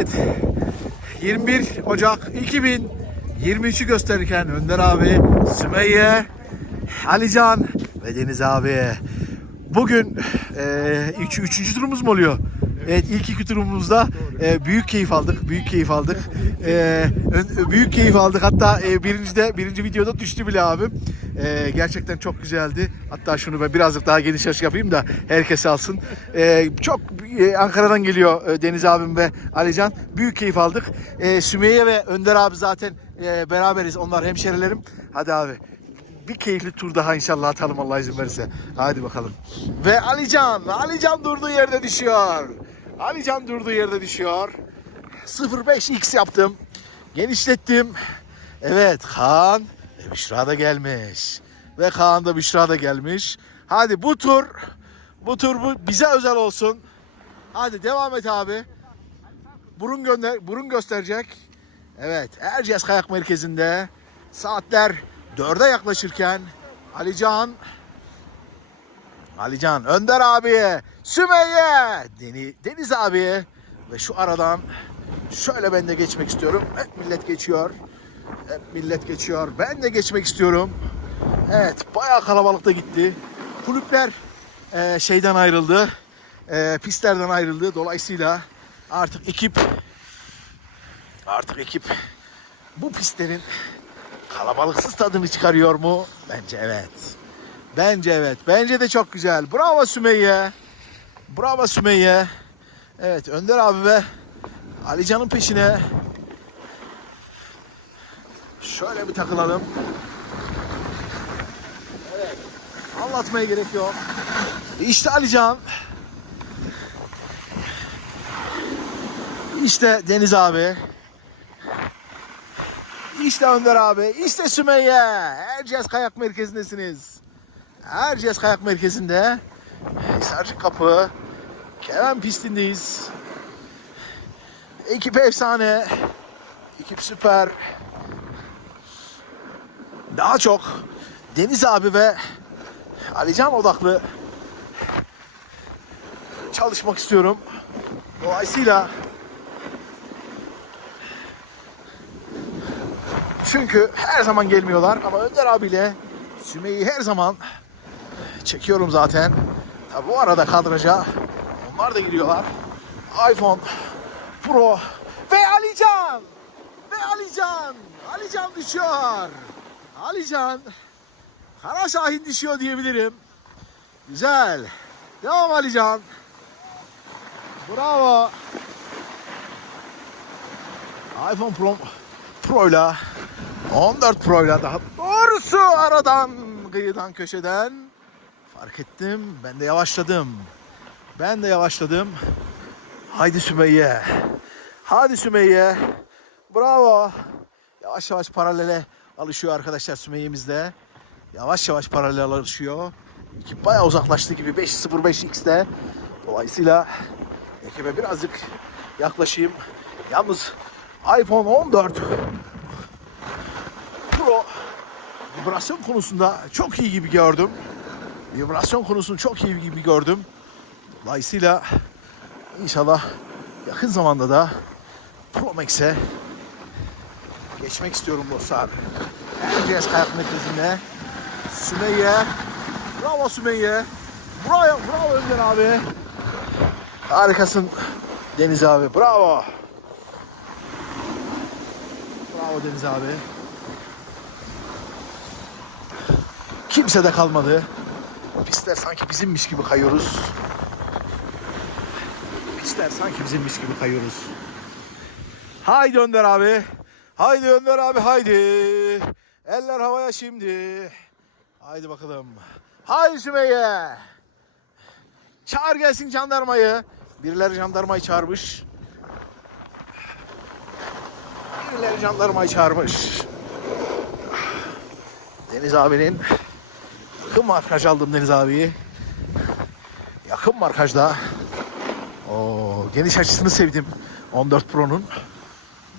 Evet. 21 Ocak 2023'ü gösterirken Önder abi, Sümeyye, Alican ve Deniz abi. Bugün e, üç, üçüncü turumuz mu oluyor? Evet ilk iki turumuzda e, büyük keyif aldık. Büyük keyif aldık. E, ön- büyük keyif aldık. Hatta e, birinci de birinci videoda düştü bile abim. E, gerçekten çok güzeldi. Hatta şunu ben birazcık daha geniş açı yapayım da herkes alsın. E, çok e, Ankara'dan geliyor e, Deniz abim ve Alican. Büyük keyif aldık. E, Sümeyye ve Önder abi zaten e, beraberiz. Onlar hemşerilerim. Hadi abi bir keyifli tur daha inşallah atalım Allah izin verirse. Hadi bakalım. Ve Alican, Alican durduğu yerde düşüyor. Alican durduğu yerde düşüyor. 05x yaptım. Genişlettim. Evet Kaan ve Büşra da gelmiş. Ve Kaan da Büşra da gelmiş. Hadi bu tur, bu tur bu bize özel olsun. Hadi devam et abi. Burun gönder, burun gösterecek. Evet, Erciyes Kayak Merkezi'nde saatler 4'e yaklaşırken Alican Alican Önder abi, Sümeyye, Deni, Deniz abi ve şu aradan şöyle ben de geçmek istiyorum. Hep millet geçiyor. Hep millet geçiyor. Ben de geçmek istiyorum. Evet, bayağı kalabalık da gitti. Kulüpler eee, şeyden ayrıldı. Eee, pistlerden ayrıldı. Dolayısıyla artık ekip artık ekip bu pistlerin kalabalıksız tadını çıkarıyor mu? Bence evet. Bence evet. Bence de çok güzel. Bravo Sümeyye. Bravo Sümeyye. Evet Önder abi ve Alican'ın peşine şöyle bir takılalım. Evet. Anlatmaya gerek yok. İşte Alican. İşte Deniz abi. İşte Önder abi, işte Sümeyye. Erciyes Kayak Merkezi'ndesiniz. Erciyes Kayak Merkezi'nde Hisarcık Kapı, Kerem pistindeyiz. Ekip efsane, ekip süper. Daha çok Deniz abi ve Alican odaklı çalışmak istiyorum. Dolayısıyla Çünkü her zaman gelmiyorlar ama Önder abiyle Sümeyye'yi her zaman çekiyorum zaten. Tabi bu arada kadraja onlar da giriyorlar. iPhone Pro ve Alican ve Alican Alican düşüyor. Alican Kara Şahin düşüyor diyebilirim. Güzel. Devam Alican. Bravo. iPhone Pro Pro'yla 14 Pro'yla daha doğrusu aradan kıyıdan köşeden fark ettim. Ben de yavaşladım. Ben de yavaşladım. Haydi Sümeyye. Hadi Sümeyye. Bravo. Yavaş yavaş paralele alışıyor arkadaşlar Sümeyye'miz de. Yavaş yavaş paralel alışıyor. Ekip bayağı uzaklaştı gibi 5.05x'te. Dolayısıyla ekibe birazcık yaklaşayım. Yalnız iPhone 14 Pro vibrasyon konusunda çok iyi gibi gördüm. Vibrasyon konusunu çok iyi gibi gördüm. Dolayısıyla inşallah yakın zamanda da Pro Max'e geçmek istiyorum dostlar. Erciyes Kayak Merkezi'nde Sümeyye. Bravo Sümeyye. Bravo, bravo Önder abi. Harikasın Deniz abi. Bravo. Bravo Deniz abi. Kimse de kalmadı. Pistler sanki bizimmiş gibi kayıyoruz. Pistler sanki bizimmiş gibi kayıyoruz. Haydi Önder abi. Haydi Önder abi haydi. Eller havaya şimdi. Haydi bakalım. Haydi Sümeyye. Çağır gelsin jandarmayı. Birileri jandarmayı çağırmış. Birileri jandarmayı çağırmış. Deniz abinin yakın markaj aldım Deniz abiyi. Yakın markajda. O geniş açısını sevdim. 14 Pro'nun.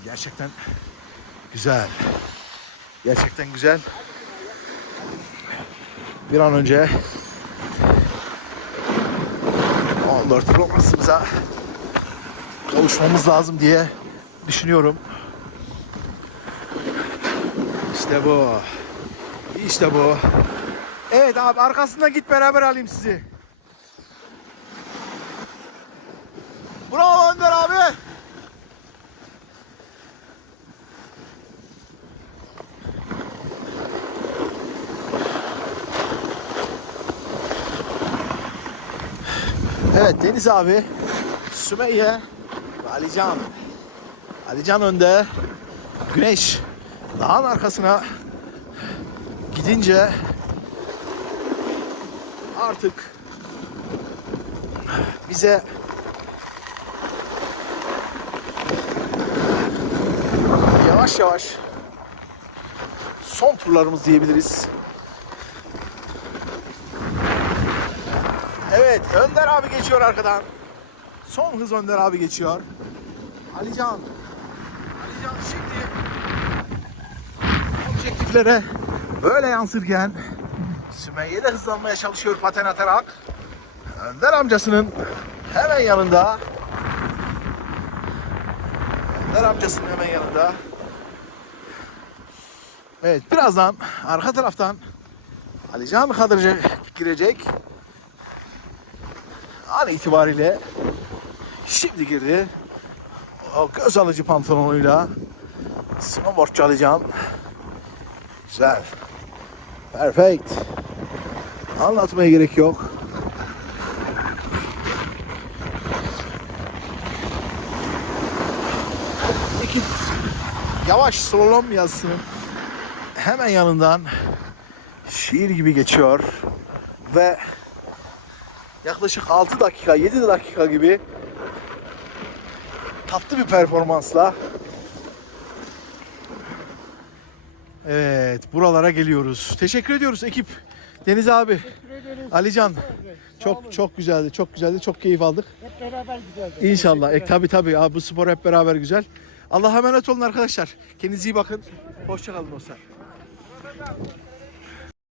Gerçekten güzel. Gerçekten güzel. Bir an önce 14 Pro Max'ımıza kavuşmamız lazım diye düşünüyorum. İşte bu. İşte bu. Evet abi arkasından git beraber alayım sizi. Bravo Önder abi. Evet Deniz abi, Sümeyye Alican. Alican önde. Güneş dağın arkasına gidince artık bize yavaş yavaş son turlarımız diyebiliriz. Evet, Önder abi geçiyor arkadan. Son hız Önder abi geçiyor. Alican. Alican şimdi objektiflere böyle yansırken Sümeyye de hızlanmaya çalışıyor paten atarak. Önder amcasının hemen yanında. Önder amcasının hemen yanında. Evet birazdan arka taraftan Alican kadırcı girecek. An itibariyle şimdi girdi. O göz alıcı pantolonuyla snowboardçu Alican. Güzel. Perfect. Anlatmaya gerek yok. İki yavaş slalom yazısının hemen yanından şiir gibi geçiyor ve yaklaşık 6 dakika 7 dakika gibi tatlı bir performansla Evet buralara geliyoruz. Teşekkür ediyoruz ekip. Deniz abi, Alican. Çok çok güzeldi, çok güzeldi, çok keyif aldık. Hep beraber güzeldi. İnşallah. E, tabii tabii abi bu spor hep beraber güzel. Allah'a emanet olun arkadaşlar. Kendinize iyi bakın. Hoşçakalın dostlar.